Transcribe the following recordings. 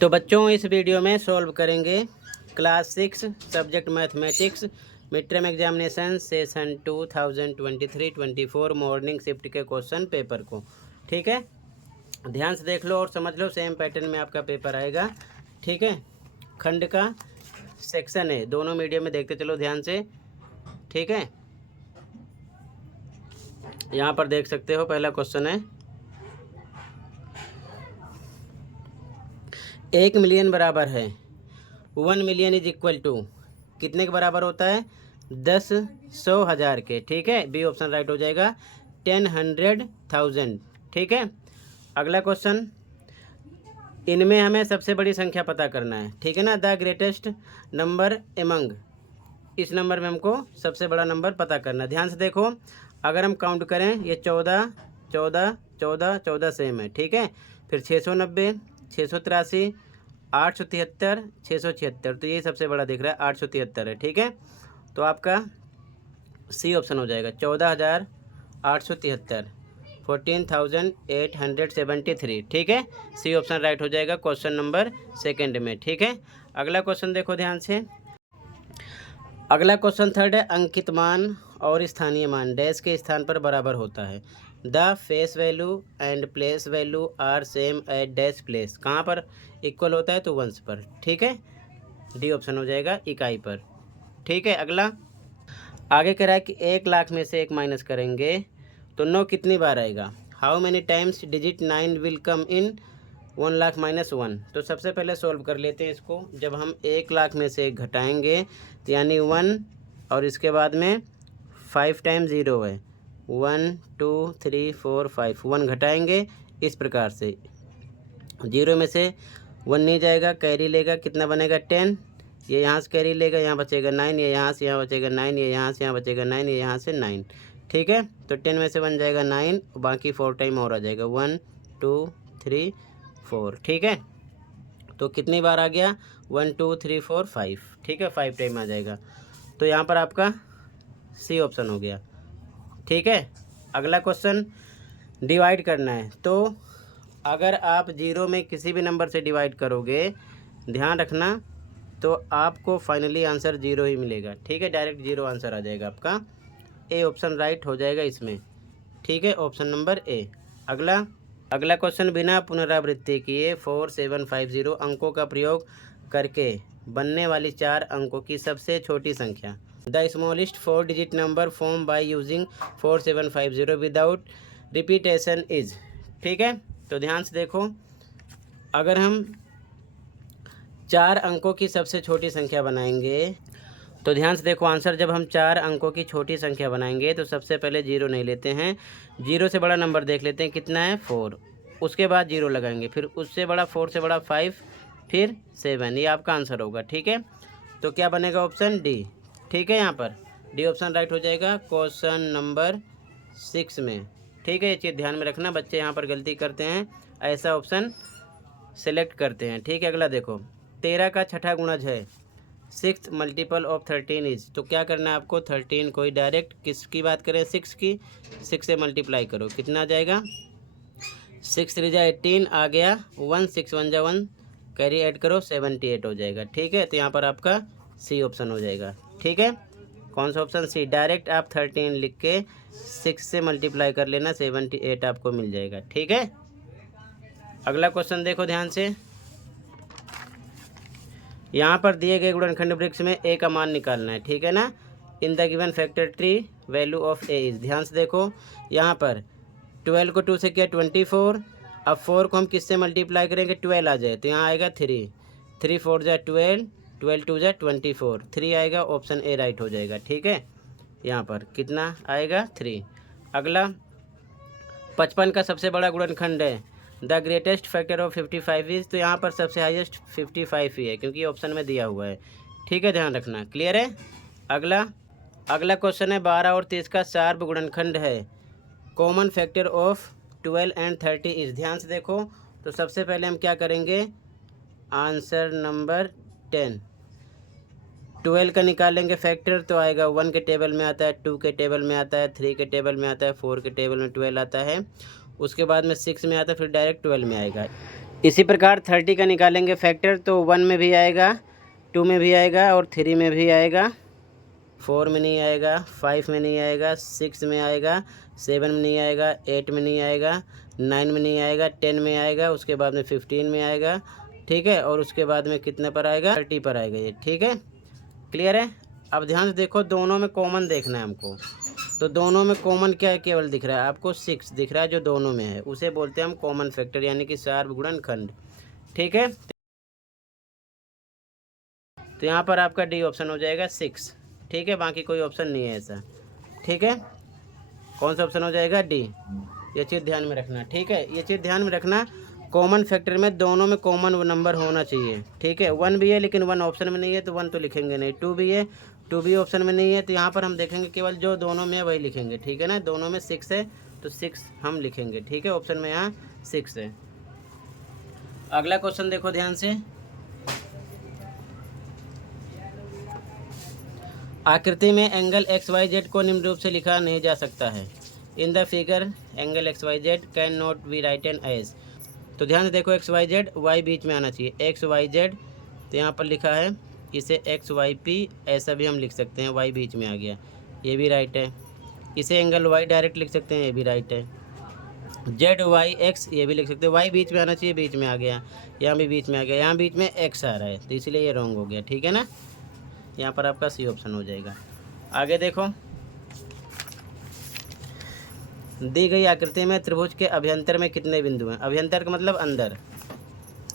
तो बच्चों इस वीडियो में सॉल्व करेंगे class 6 subject mathematics mid term examination session 2023-24 morning shift के क्वेश्चन पेपर को। ठीक है, ध्यान से देख लो और समझ लो, सेम पैटर्न में आपका पेपर आएगा। ठीक है, खंड का सेक्शन है, दोनों मीडियम में देखते चलो ध्यान से। ठीक है, यहाँ पर देख सकते हो पहला क्वेश्चन है, 1 मिलियन बराबर है 1 मिलियन इज इक्वल टू कितने के बराबर होता है? 10, 100, 1000 के। ठीक है, बी ऑप्शन राइट हो जाएगा, 10, 100, 1000। ठीक है, अगला क्वेश्चन, इनमें हमें सबसे बड़ी संख्या पता करना है। ठीक है ना, द ग्रेटेस्ट नंबर एमंग, इस नंबर में हमको सबसे बड़ा नंबर पता करना है। ध्यान से देखो, अगर हम काउंट करें ये 14, 14, 14, 14 सेम है। ठीक है, फिर 690, 683, 873, 676, तो ये सबसे बड़ा दिख रहा है 873 है। ठीक है, तो आपका सी ऑप्शन हो जाएगा 14,873, 14,873। ठीक है, सी ऑप्शन राइट हो जाएगा क्वेश्चन नंबर सेकंड में। ठीक है, अगला क्वेश्चन देखो ध्यान से। अगला क्वेश्चन थर्ड है, अंकित मान और स्थानीय मान डैश के स्थान पर बराबर होता है। The face value and place value are same at dash place, कहाँ पर इक्वल होता है? तो वंश पर। ठीक है, डी ऑप्शन हो जाएगा इकाई पर। ठीक है, अगला आगे कह रहा है कि 1 लाख में से 1 माइनस करेंगे तो 9 कितनी बार आएगा? How many times digit 9 will come in 1 lakh minus 1। तो सबसे पहले सॉल्व कर लेते हैं इसको। जब हम 1 लाख में से 1 घटाएंगे तो यानी 1, और इसके बाद में 5 टाइम 0 है, 1 2 3 4 5, 1 घटाएंगे इस प्रकार से। 0 में से 1 नहीं जाएगा, कैरी लेगा, कितना बनेगा? 10। ये यहाँ से कैरी लेगा, यहाँ बचेगा 9, ये यहाँ से यहाँ बचेगा 9, ये यहाँ से यहाँ बचेगा 9, ये यहाँ से 9। ठीक है, तो 10 में से 1 जाएगा 9, बाकी 4 टाइम और आ जाएगा, 1 2 3 4। ठीक है, तो कितनी बार आ गया? 1 2 3 4 5। ठीक है, 5 टाइम आ जाएगा, तो यहाँ पर आपका सी ऑप्शन हो गया। ठीक है, अगला क्वेश्चन, डिवाइड करना है। तो अगर आप 0 में किसी भी नंबर से डिवाइड करोगे, ध्यान रखना, तो आपको फाइनली आंसर 0 ही मिलेगा। ठीक है, डायरेक्ट 0 आंसर आ जाएगा आपका, ए ऑप्शन राइट हो जाएगा इसमें। ठीक है, ऑप्शन नंबर ए। अगला क्वेश्चन, बिना पुनरावृत्ति किए 4750 अंकों का प्रयोग करके बनने वाली 4 अंकों की सबसे छोटी संख्या। The smallest 4 digit number form by using 4750 without repetition is. ठीक है, तो ध्यान से देखो, अगर हम 4 अंकों की सबसे छोटी संख्या बनाएंगे, तो ध्यान से देखो आंसर, जब हम 4 अंकों की छोटी संख्या बनाएंगे तो सबसे पहले 0 नहीं लेते हैं, 0 से बड़ा नंबर देख लेते हैं, कितना है? 4। उसके बाद 0 लगाएंगे, फिर उससे बड़ा, 4 से बड़ा 5, फिर 7। ये आपका आंसर होगा। ठीक है, तो क्या बनेगा? Option D. ठीक है, यहाँ पर डी ऑप्शन राइट हो जाएगा क्वेश्चन नंबर 6 में। ठीक है, ये चीज़ ध्यान में रखना, बच्चे यहाँ पर गलती करते हैं, ऐसा ऑप्शन सेलेक्ट करते हैं। ठीक है, अगला देखो, 13 का छठा गुणज है 6 मल्टीपल ऑफ 13 इज। तो क्या करना है आपको? 13 को ही डायरेक्ट किसकी बात करें? 6 की, 6 से मल्टीप्लाई करो, कितना आ जाएगा? 6 3 जा 18 आ गया, 1 6 1 जा 1, कैरी ऐड करो, 78 हो जाएगा। ठीक है, तो यहाँ पर आपका सी ऑप्शन हो जाएगा। ठीक है, कौन सा ऑप्शन? सी। डायरेक्ट आप 13 लिख के 6 से मल्टीप्लाई कर लेना, 78 आपको मिल जाएगा। ठीक है, अगला क्वेश्चन देखो ध्यान से। यहाँ पर दिए गए गुणनखंड वृक्ष में ए का मान निकालना है। ठीक है ना, इन the given factor tree value of A is. ध्यान से देखो, यहाँ पर 12 को 2 से किया 24, अब 4 को हम किससे मल्टीप्लाई करेंगे? 12 आ जाए तो यहाँ आएगा 3, 3 4 जा 12, 12 2 जा 24, 3 आएगा, ऑप्शन ए राइट हो जाएगा। ठीक है, यहाँ पर कितना आएगा? 3। अगला 55 का सबसे बड़ा गुणनखंड है the greatest factor of 55 is. तो यहाँ पर सबसे हाईएस्ट 55 ही है, क्योंकि ऑप्शन में दिया हुआ है। ठीक है, ध्यान रखना, क्लियर है। अगला क्वेश्चन है, 12 और 30 का शार्प गुणनखंड है, common factor of 12 and 30 is. ध्यान से देखो, तो सबसे पहले हम क्या करेंगे? आंसर नंबर 10, 12 का निकालेंगे फैक्टर, तो आएगा 1 के टेबल में आता है, 2 के टेबल में आता है, 3 के टेबल में आता है, 4 के टेबल में 12 आता है, उसके बाद में 6 में आता है, फिर डायरेक्ट 12 में आएगा। इसी प्रकार 30 का निकालेंगे फैक्टर, तो 1 में भी आएगा, 2 में भी आएगा और 3 में भी आएगा, 4 में नहीं आएगा, 5 में नहीं आएगा, 6 में आएगा, 7 में नहीं आएगा, 8 में नहीं आएगा, 9 में नहीं आएगा, 10 में आएगा, उसके बाद में 15 में आएगा, ठीक है, और उसके बाद में कितने पर आएगा, 30 पर आएगा ये, ठीक है, क्लियर है। अब ध्यान से देखो, दोनों में कॉमन देखना है हमको, तो दोनों में कॉमन क्या है, केवल दिख रहा है आपको 6 दिख रहा है जो दोनों में है, उसे बोलते हैं हम कॉमन फैक्टर, यानी कि सार्वगुणनखंड, ठीक है। तो यहाँ पर आपका डी ऑप्शन हो जाएगा 6, ठीक है, बाकी कोई ऑप्शन नहीं है ऐसा, ठीक है। कौन सा ऑप्शन हो जाएगा, डी, ये चीज़ ध्यान में रखना, ठीक है, ये चीज़ ध्यान में रखना, कॉमन फैक्टर में दोनों में कॉमन नंबर होना चाहिए, ठीक है। 1 भी है लेकिन 1 ऑप्शन में नहीं है तो 1 तो लिखेंगे नहीं, 2 भी है, 2 भी ऑप्शन में नहीं है, तो यहाँ पर हम देखेंगे केवल जो दोनों में है वही लिखेंगे, ठीक है ना। दोनों में 6 है तो 6 हम लिखेंगे, ठीक है, ऑप्शन में यहाँ 6 है। अगला क्वेश्चन देखो ध्यान से, आकृति में एंगल XYZ को निम्न रूप से लिखा नहीं जा सकता है। In the figure angle XYZ can not be written as. तो ध्यान से देखो, XYZ Y बीच में आना चाहिए, XYZ, तो यहाँ पर लिखा है इसे XYP, ऐसा भी हम लिख सकते हैं, Y बीच में आ गया, ये भी राइट है। इसे एंगल Y डायरेक्ट लिख सकते हैं, ये भी राइट है। ZYX ये भी लिख सकते हैं, Y बीच में आना चाहिए, बीच में आ गया, यहाँ भी बीच में आ गया, यहाँ बीच में X आ रहा है तो इसलिए ये रॉन्ग हो गया, ठीक है ना। यहाँ पर आपका सी ऑप्शन हो जाएगा। आगे देखो, दी गई आकृति में त्रिभुज के अभ्यंतर में कितने बिंदु हैं, अभ्यंतर का मतलब अंदर।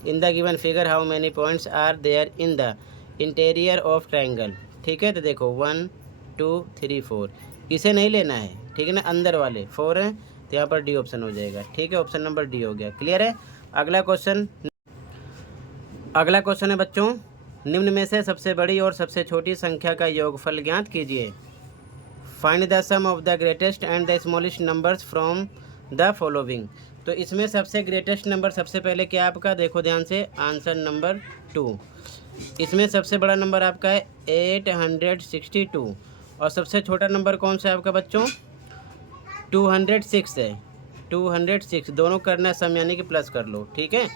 In the given figure how many points are there in the interior of triangle, ठीक है। तो देखो 1 2 3 4, इसे नहीं लेना है, ठीक है ना, अंदर वाले 4 हैं, तो यहाँ पर डी ऑप्शन हो जाएगा, ठीक है, ऑप्शन नंबर डी हो गया, क्लियर है। अगला क्वेश्चन है बच्चों, निम्न में से सबसे बड़ी और सबसे छोटी संख्या का योगफल ज्ञात कीजिए। Find the sum of the greatest and the smallest numbers from the following. तो इसमें सबसे ग्रेटेस्ट नंबर सबसे पहले क्या आपका, देखो ध्यान से, आंसर नंबर 2। इसमें सबसे बड़ा नंबर आपका है 862, और सबसे छोटा नंबर कौन सा है आपका बच्चों, 206 है, 206, दोनों करना सम यानी कि प्लस कर लो, ठीक है।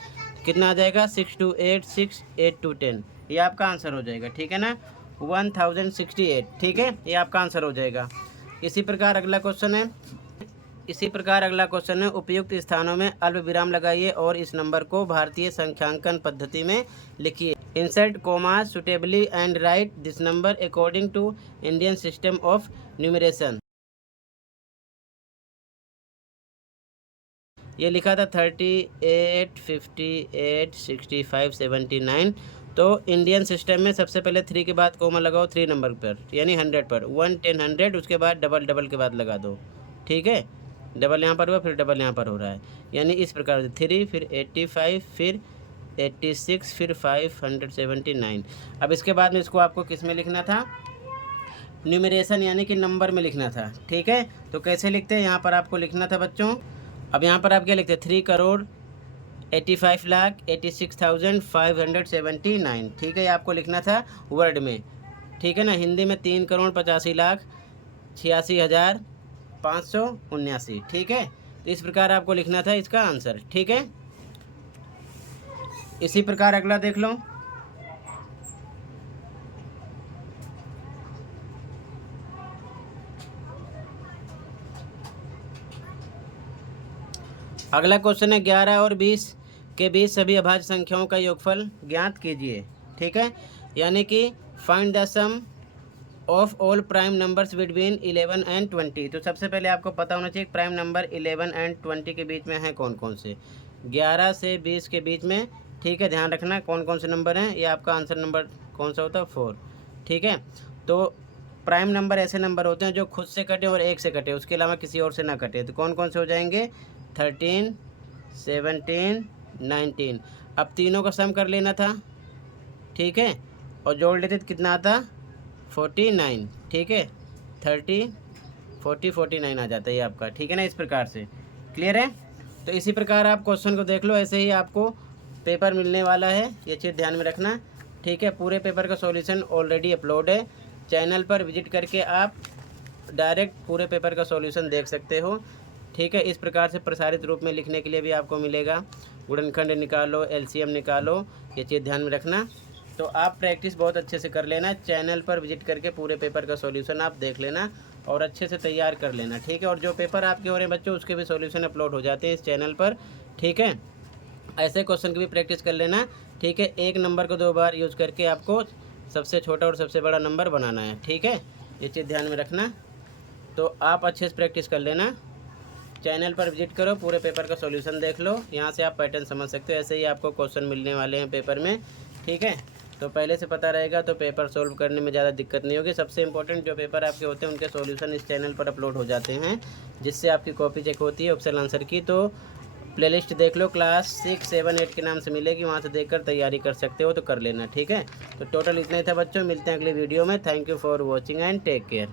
कितना आ जाएगा, 6 2 8 6 8 2 10, ये आपका आंसर हो जाएगा, ठीक है ना, 1068, ठीक है, ये आपका आंसर हो जाएगा। इसी प्रकार अगला क्वेश्चन है, उपयुक्त स्थानों में अल्प विराम लगाइए और इस नंबर को भारतीय संख्यांकन पद्धति में लिखिए। Insert comma suitably and write this number according to Indian system of numeration. ये लिखा था 38 58 65 79, तो इंडियन सिस्टम में सबसे पहले 3 के बाद कोमा लगाओ 3 नंबर पर, यानी 100 पर, 1 10 100, उसके बाद डबल के बाद लगा दो, ठीक है, डबल यहाँ पर हुआ फिर डबल यहाँ पर हो रहा है, यानी इस प्रकार से 3 फिर 85 फिर 86 फिर 579। अब इसके बाद में इसको आपको किस में लिखना था, न्यूमरेशन यानी कि नंबर में लिखना था, ठीक है। तो कैसे लिखते हैं, यहाँ पर आपको लिखना था बच्चों, अब यहाँ पर आप क्या लिखते हैं, 3,85,86,579, ठीक है, ये आपको लिखना था वर्ड में, ठीक है ना। हिंदी में 3,85,86,579, ठीक है। तो इस प्रकार आपको लिखना था इसका आंसर, ठीक है। इसी प्रकार अगला देख लो, अगला क्वेश्चन है 11 और 20 के बीच सभी अभाज्य संख्याओं का योगफल ज्ञात कीजिए, ठीक है, यानी कि find the sum of all prime numbers between 11 and 20। तो सबसे पहले आपको पता होना चाहिए प्राइम नंबर 11 एंड 20 के बीच में हैं कौन कौन से, 11 से 20 के बीच में, ठीक है, ध्यान रखना कौन कौन से नंबर हैं, ये आपका आंसर नंबर कौन सा होता है, 4, ठीक है। तो प्राइम नंबर ऐसे नंबर होते हैं जो खुद से कटे और एक से कटे, उसके अलावा किसी और से ना कटे, तो कौन कौन से हो जाएंगे, 13 17 19। अब तीनों का सम कर लेना था, ठीक है, और जोड़ लेते तो कितना आता, 49, ठीक है, 30 40 49 आ जाता है ये आपका, ठीक है ना, इस प्रकार से, क्लियर है। तो इसी प्रकार आप क्वेश्चन को देख लो, ऐसे ही आपको पेपर मिलने वाला है, ये चीज़ ध्यान में रखना, ठीक है। पूरे पेपर का सॉल्यूशन ऑलरेडी अपलोड है, चैनल पर विजिट करके आप डायरेक्ट पूरे पेपर का सॉल्यूशन देख सकते हो, ठीक है। इस प्रकार से प्रसारित रूप में लिखने के लिए भी आपको मिलेगा। गुणनखंड निकालो, एलसीएम निकालो, ये चीज़ ध्यान में रखना। तो आप प्रैक्टिस बहुत अच्छे से कर लेना, चैनल पर विजिट करके पूरे पेपर का सॉल्यूशन आप देख लेना और अच्छे से तैयार कर लेना, ठीक है। और जो पेपर आपके हो रहे हैं बच्चों, उसके भी सॉल्यूशन अपलोड हो जाते हैं इस चैनल पर, ठीक है। ऐसे क्वेश्चन की भी प्रैक्टिस कर लेना, ठीक है। एक नंबर को 2 बार यूज़ करके आपको सबसे छोटा और सबसे बड़ा नंबर बनाना है, ठीक है। ये चीज़ ध्यान में रखना। तो आप अच्छे से प्रैक्टिस कर लेना, चैनल पर विजिट करो, पूरे पेपर का सॉल्यूशन देख लो, यहाँ से आप पैटर्न समझ सकते हो। ऐसे ही आपको क्वेश्चन मिलने वाले हैं पेपर में, ठीक है। तो पहले से पता रहेगा तो पेपर सोल्व करने में ज़्यादा दिक्कत नहीं होगी। सबसे इंपॉर्टेंट जो पेपर आपके होते हैं उनके सॉल्यूशन इस चैनल पर अपलोड हो जाते हैं, जिससे आपकी कॉपी चेक होती है ऑप्शन आंसर की। तो प्लेलिस्ट देख लो, क्लास 6, 7, 8 के नाम से मिलेगी, वहाँ से देखकर तैयारी कर सकते हो, तो कर लेना, ठीक है। तो टोटल इतना ही था बच्चों, मिलते हैं अगले वीडियो में। Thank you for watching and take care.